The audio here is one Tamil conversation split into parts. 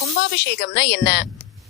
கும்பாபிஷேகம்னா என்ன?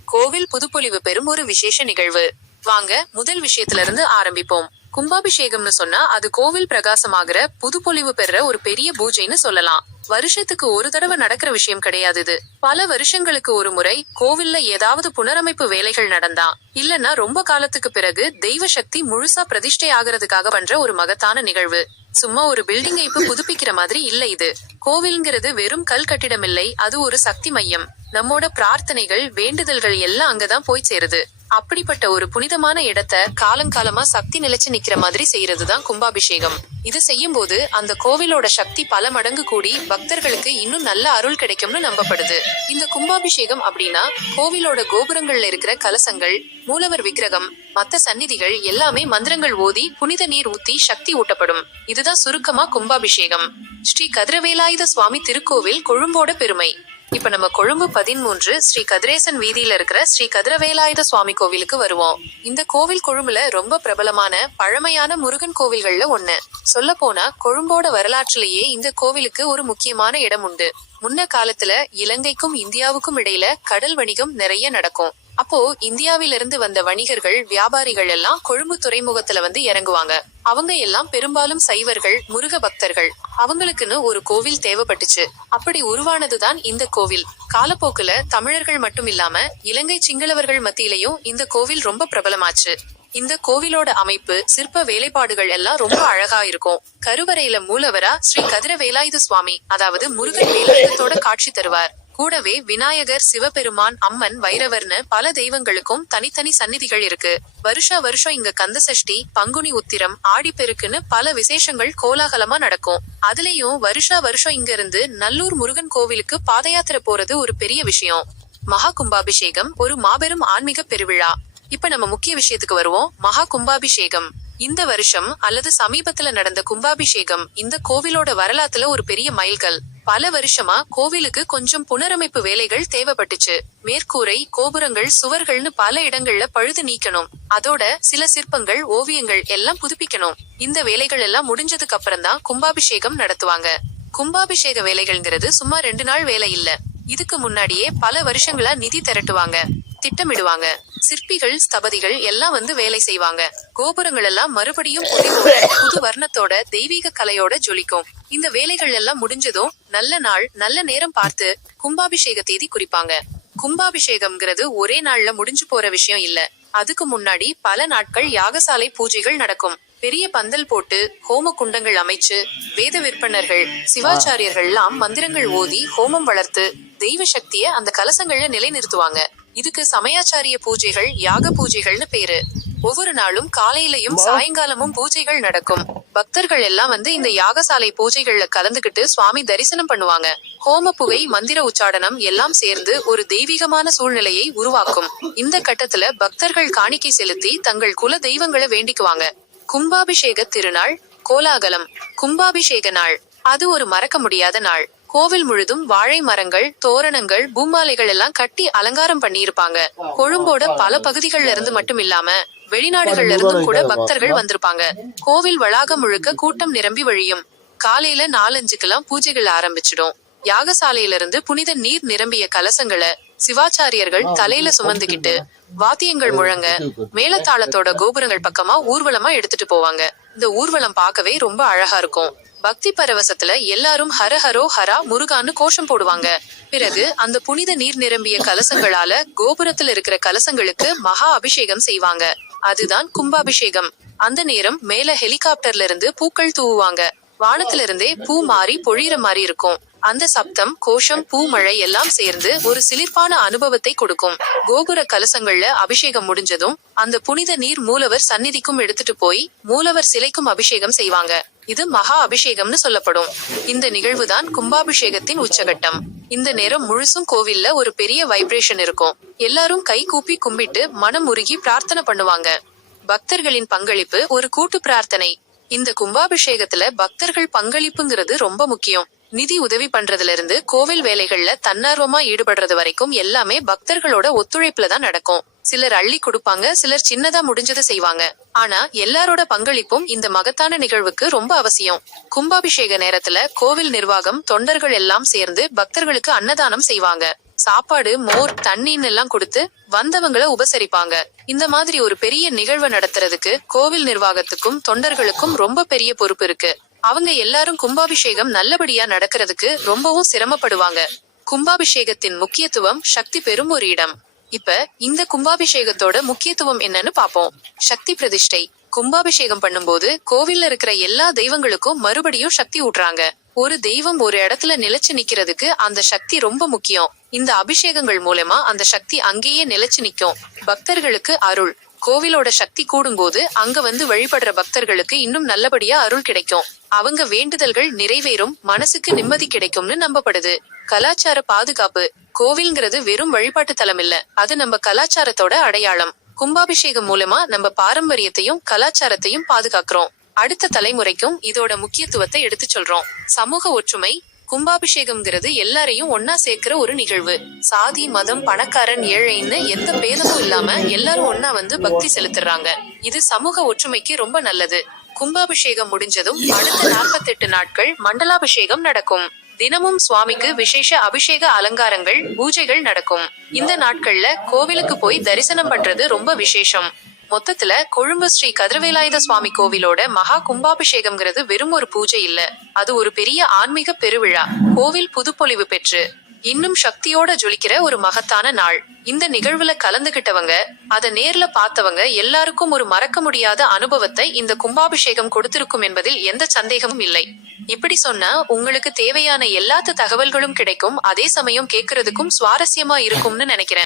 கோவில் புதுப்பொலிவு பெறும் ஒரு விசேஷ நிகழ்வு. வாங்க முதல் விஷயத்துல இருந்து ஆரம்பிப்போம். கும்பாபிஷேகம்னு சொன்னா அது கோவில் பிரகாசமாகிற புதுப்பொலிவு பெற ஒரு பெரிய பூஜைன்னு சொல்லலாம். வருஷத்துக்கு ஒரு தடவை நடக்கிற விஷயம் கிடையாது இது. பல வருஷங்களுக்கு ஒரு முறை கோவில்ல ஏதாவது புனரமைப்பு வேலைகள் நடந்தா இல்லன்னா ரொம்ப காலத்துக்கு பிறகு தெய்வ சக்தி முழுசா பிரதிஷ்டை ஆகிறதுக்காக பண்ற ஒரு மகத்தான நிகழ்வு. சும்மா ஒரு பில்டிங்கை இப்ப புதுப்பிக்கிற மாதிரி இல்ல இது. கோவில்ங்கிறது வெறும் கல் கட்டிடம் இல்லை அது ஒரு சக்தி மையம். நம்மோட பிரார்த்தனைகள் வேண்டுதல்கள் எல்லாம் அங்கதான் போய் சேருது. அப்படிப்பட்ட ஒரு புனிதமான இடத்த காலங்காலமா சக்தி நிலைச்சு நிக்கிற மாதிரி செய்யறதுதான் கும்பாபிஷேகம். இது செய்யும் போது அந்த கோவிலோட சக்தி பல மடங்கு கூடி பக்தர்களுக்கு இன்னும் நல்ல அருள் கிடைக்கும்னு நம்பப்படுது. இந்த கும்பாபிஷேகம் அப்படின்னா கோவிலோட கோபுரங்கள்ல இருக்கிற கலசங்கள் மூலவர் விக்கிரகம் மத்த சந்நிதிகள் எல்லாமே மந்திரங்கள் ஓதி புனித நீர் ஊத்தி சக்தி ஊட்டப்படும். இதுதான் சுருக்கமா கும்பாபிஷேகம். ஸ்ரீ கதிரவேலாயுத சுவாமி திருக்கோவில் கொழும்போட பெருமை. இப்ப நம்ம கொழும்பு பதிமூன்று ஸ்ரீ கதிரேசன் வீதியில இருக்கிற ஸ்ரீ கதிரவேலாயுத சுவாமி கோவிலுக்கு வருவோம். இந்த கோவில் கொழும்புல ரொம்ப பிரபலமான பழமையான முருகன் கோவில்கள்ல ஒண்ணு. சொல்ல போனா கொழும்போட வரலாற்றிலேயே இந்த கோவிலுக்கு ஒரு முக்கியமான இடம் உண்டு. முன்ன காலத்துல இலங்கைக்கும் இந்தியாவுக்கும் இடையில கடல் வணிகம் நிறைய நடக்கும். அப்போ இந்தியாவிலிருந்து வந்த வணிகர்கள் வியாபாரிகள் எல்லாம் கொழும்பு துறைமுகத்துல வந்து இறங்குவாங்க. அவங்க எல்லாம் பெரும்பாலும் சைவர்கள் முருக பக்தர்கள். அவங்களுக்குன்னு ஒரு கோவில் தேவைப்பட்டுச்சு. அப்படி உருவானதுதான் இந்த கோவில். காலப்போக்குல தமிழர்கள் மட்டும் இல்லாம இலங்கை சிங்களவர்கள் மத்தியிலையும் இந்த கோவில் ரொம்ப பிரபலமாச்சு. இந்த கோவிலோட அமைப்பு சிற்ப வேலைப்பாடுகள் எல்லாம் ரொம்ப அழகா இருக்கும். கருவறையில மூலவரா ஸ்ரீ கதிர வேலாயுத சுவாமி அதாவது முருகன் வேலாயுதத்தோட காட்சி தருவார். கூடவே விநாயகர் சிவபெருமான் அம்மன் வைரவர்னு பல தெய்வங்களுக்கும் தனித்தனி சந்நிதிகள் இருக்கு. வருஷா வருஷம் இங்க கந்த சஷ்டி பங்குனி உத்திரம் ஆடிப்பெருக்குன்னு பல விசேஷங்கள் கோலாகலமா நடக்கும். அதுலயும் வருஷா வருஷம் இங்க இருந்து நல்லூர் முருகன் கோவிலுக்கு பாத யாத்திரை போறது ஒரு பெரிய விஷயம். மகா கும்பாபிஷேகம் ஒரு மாபெரும் ஆன்மீக பெருவிழா. இப்ப நம்ம முக்கிய விஷயத்துக்கு வருவோம். மகா கும்பாபிஷேகம். இந்த வருஷம் அல்லது சமீபத்துல நடந்த கும்பாபிஷேகம் இந்த கோவிலோட வரலாத்துல ஒரு பெரிய மைல்கல். பல வருஷமா கோவிலுக்கு கொஞ்சம் புனரமைப்பு வேலைகள் தேவைப்பட்டுச்சு. மேற்கூரை கோபுரங்கள் சுவர்கள்னு பல இடங்கள்ல பழுது நீக்கணும். அதோட சில சிற்பங்கள் ஓவியங்கள் எல்லாம் புதுப்பிக்கணும். இந்த வேலைகள் எல்லாம் முடிஞ்சதுக்கு அப்புறம் தான் கும்பாபிஷேகம் நடத்துவாங்க. கும்பாபிஷேக வேலைகள்ங்கிறது சும்மா ரெண்டு நாள் வேலை இல்ல. இதுக்கு முன்னாடியே பல வருஷங்களா நிதி திரட்டுவாங்க. திட்டமிடுவாங்க. சிற்பிகள் ஸ்தபதிகள் எல்லாம் வந்து வேலை செய்வாங்க. கோபுரங்கள் எல்லாம் மறுபடியும் பொலிவோட புது வர்ணத்தோட தெய்வீக கலையோட ஜொலிக்கும். இந்த வேலைகள் எல்லாம் முடிஞ்சதும் நல்ல நாள் நல்ல நேரம் பார்த்து கும்பாபிஷேக தேதி குறிப்பாங்க. கும்பாபிஷேகம்ங்கிறது ஒரே நாள்ல முடிஞ்சு போற விஷயம் இல்ல. அதுக்கு முன்னாடி பல நாட்கள் யாகசாலை பூஜைகள் நடக்கும். பெரிய பந்தல் போட்டு ஹோம குண்டங்கள் அமைச்சு வேத விற்பனர்கள் சிவாச்சாரியர்கள் எல்லாம் மந்திரங்கள் ஓதி ஹோமம் வளர்த்து தெய்வ சக்திய அந்த கலசங்கள்ல நிலைநிறுத்துவாங்க. இதுக்கு சமயாச்சாரிய பூஜைகள் யாக பூஜைகள்னு பேரு. ஒவ்வொரு நாளும் காலையிலயும் சாயங்காலமும் பூஜைகள் நடக்கும். பக்தர்கள் எல்லாம் வந்து இந்த யாகசாலை பூஜைகள்ல கலந்துகிட்டு சுவாமி தரிசனம் பண்ணுவாங்க. ஹோம புகை மந்திர உச்சாடனம் எல்லாம் சேர்ந்து ஒரு தெய்வீகமான சூழ்நிலையை உருவாக்கும். இந்த கட்டத்துல பக்தர்கள் காணிக்கை செலுத்தி தங்கள் குல தெய்வங்களை வேண்டிக்குவாங்க. கும்பாபிஷேக திருநாள் கோலாகலம் கும்பாபிஷேக நாள். அது ஒரு மறக்க முடியாத நாள். கோவில் முழுதும் வாழை மரங்கள் தோரணங்கள் பூமாலைகள் எல்லாம் கட்டி அலங்காரம் பண்ணியிருப்பாங்க. கொழும்போட பல பகுதிகள்ல இருந்து மட்டும் இல்லாம வெளிநாடுகள்ல இருந்தும் கூட பக்தர்கள் வந்திருப்பாங்க. கோவில் வளாகம் முழுக்க கூட்டம் நிரம்பி வழியும். காலையில நாலஞ்சுக்கெல்லாம் பூஜைகள் ஆரம்பிச்சிடும். யாகசாலையில இருந்து புனித நீர் நிரம்பிய கலசங்களை சிவாச்சாரியர்கள் தலையில சுமந்துகிட்டு வாத்தியங்கள் முழங்க மேலத்தாளத்தோட கோபுரங்கள் பக்கமா ஊர்வலமா எடுத்துட்டு போவாங்க. இந்த ஊர்வலம் பார்க்கவே ரொம்ப அழகா இருக்கும். பக்தி பரவசத்துல எல்லாரும் ஹர ஹரோ ஹரா முருகான்னு கோஷம் போடுவாங்க. பிறகு அந்த புனித நீர் நிரம்பிய கலசங்களால கோபுரத்துல இருக்கிற கலசங்களுக்கு மகா அபிஷேகம் செய்வாங்க. அதுதான் கும்பாபிஷேகம். அந்த நேரம் மேல ஹெலிகாப்டர்ல இருந்து பூக்கள் தூவுவாங்க. வானத்துல இருந்தே பூ மாறி பொழியிற மாதிரி இருக்கும். அந்த சப்தம் கோஷம் பூ மழை எல்லாம் சேர்ந்து ஒரு சிலிர்ப்பான அனுபவத்தை கொடுக்கும். கோபுர கலசங்கள்ல அபிஷேகம் முடிஞ்சதும் அந்த புனித நீர் மூலவர் சந்நிதிக்கும் எடுத்துட்டு போய் மூலவர் சிலைக்கும் அபிஷேகம் செய்வாங்க. இது மகா அபிஷேகம்னு சொல்லப்படும். இந்த நிகழ்வுதான் கும்பாபிஷேகத்தின் உச்சகட்டம். இந்த நேரம் முழுசும் கோவில்ல ஒரு பெரிய வைப்ரேஷன் இருக்கும். எல்லாரும் கை கூப்பி கும்பிட்டு மனம் உருகி பிரார்த்தனை பண்ணுவாங்க. பக்தர்களின் பங்களிப்பு ஒரு கூட்டு பிரார்த்தனை. இந்த கும்பாபிஷேகத்துல பக்தர்கள் பங்களிப்புங்கிறது ரொம்ப முக்கியம். நிதி உதவி பண்றதுல இருந்து கோவில் வேலைகள்ல தன்னார்வமா ஈடுபடுறது வரைக்கும் எல்லாமே பக்தர்களோட ஒத்துழைப்புல தான் நடக்கும். சிலர் அள்ளி கொடுப்பாங்க சிலர் சின்னதா முடிஞ்சதை செய்வாங்க. ஆனா எல்லாரோட பங்களிப்பும் இந்த மகத்தான நிகழ்வுக்கு ரொம்ப அவசியம். கும்பாபிஷேக நேரத்துல கோவில் நிர்வாகம் தொண்டர்கள் எல்லாம் சேர்ந்து பக்தர்களுக்கு அன்னதானம் செய்வாங்க. சாப்பாடு மோர் தண்ணின்னு எல்லாம் கொடுத்து வந்தவங்கள உபசரிப்பாங்க. இந்த மாதிரி ஒரு பெரிய நிகழ்வை நடத்துறதுக்கு கோவில் நிர்வாகத்துக்கும் தொண்டர்களுக்கும் ரொம்ப பெரிய பொறுப்பு இருக்கு. அவங்க எல்லாரும் கும்பாபிஷேகம் நல்லபடியா நடக்கிறதுக்கு ரொம்பவும் சிரமப்படுவாங்க. கும்பாபிஷேகத்தின் முக்கியத்துவம் சக்தி பெறும் ஒரு இடம். இப்ப இந்த கும்பாபிஷேகத்தோட முக்கியத்துவம் என்னன்னு பாப்போம். சக்தி பிரதிஷ்டை. கும்பாபிஷேகம் பண்ணும்போது கோவில்ல இருக்கிற எல்லா தெய்வங்களுக்கும் மறுபடியும் சக்தி ஊட்டுறாங்க. ஒரு தெய்வம் ஒரு இடத்துல நிலைச்சு நிக்கிறதுக்கு அந்த சக்தி ரொம்ப முக்கியம். இந்த அபிஷேகங்கள் மூலமா அந்த சக்தி அங்கேயே நிலைச்சு நிக்கும். பக்தர்களுக்கு அருள். கோவிலோட சக்தி கூடும்போது அங்க வந்து வழிபடுற பக்தர்களுக்கு இன்னும் நல்லபடியா அருள் கிடைக்கும். அவங்க வேண்டுதல்கள் நிறைவேறும் மனசுக்கு நிம்மதி கிடைக்கும்னு நம்பப்படுது. கலாச்சார பாதுகாப்பு. கோவில்ங்கிறது வெறும் வழிபாட்டு தலம் இல்ல அது நம்ம கலாச்சாரத்தோட அடையாளம். கும்பாபிஷேகம் மூலமா நம்ம பாரம்பரியத்தையும் கலாச்சாரத்தையும் பாதுகாக்கிறோம். அடுத்த தலைமுறைக்கும் இதோட முக்கியத்துவத்தை எடுத்து சொல்றோம். சமூக ஒற்றுமை கும்பாபிஷேகம்ங்கிறது எல்லாரையும் ஒன்னா சேர்க்கிற ஒரு நிகழ்வு. சாதி மதம் பணக்காரன் ஏழைன்னு எந்த பேதமும் இல்லாம எல்லாரும் ஒன்னா வந்து பக்தி செலுத்துறாங்க. இது சமூக ஒற்றுமைக்கு ரொம்ப நல்லது. கும்பாபிஷேகம் முடிஞ்சதும் அடுத்த நாற்பத்தெட்டு நாட்கள் மண்டலாபிஷேகம் நடக்கும். தினமும் சுவாமிக்கு விசேஷ அபிஷேக அலங்காரங்கள் பூஜைகள் நடக்கும். இந்த நாட்கள்ல கோவிலுக்கு போய் தரிசனம் பண்றது ரொம்ப விசேஷம். மொத்தத்துல கொழும்பு ஸ்ரீ கதிரவேலாயுத சுவாமி கோவிலோட மகா கும்பாபிஷேகம்ங்கிறது வெறும் ஒரு பூஜை இல்ல. அது ஒரு பெரிய ஆன்மீக பெருவிழா. கோவில் புதுப்பொலிவு பெற்று இன்னும் சக்தியோட ஜொலிக்கிற ஒரு மகத்தான நாள். இந்த நிகழ்வுல கலந்துகிட்டவங்க அத நேர்ல பார்த்தவங்க எல்லாருக்கும் ஒரு மறக்க முடியாத அனுபவத்தை இந்த கும்பாபிஷேகம் கொடுத்திருக்கும் என்பதில் எந்த சந்தேகமும் இல்லை. இப்படி சொன்னா உங்களுக்கு தேவையான எல்லாத்த தகவல்களும் கிடைக்கும். அதே சமயம் கேட்கறதுக்கும் சுவாரஸ்யமா இருக்கும்னு நினைக்கிறேன்.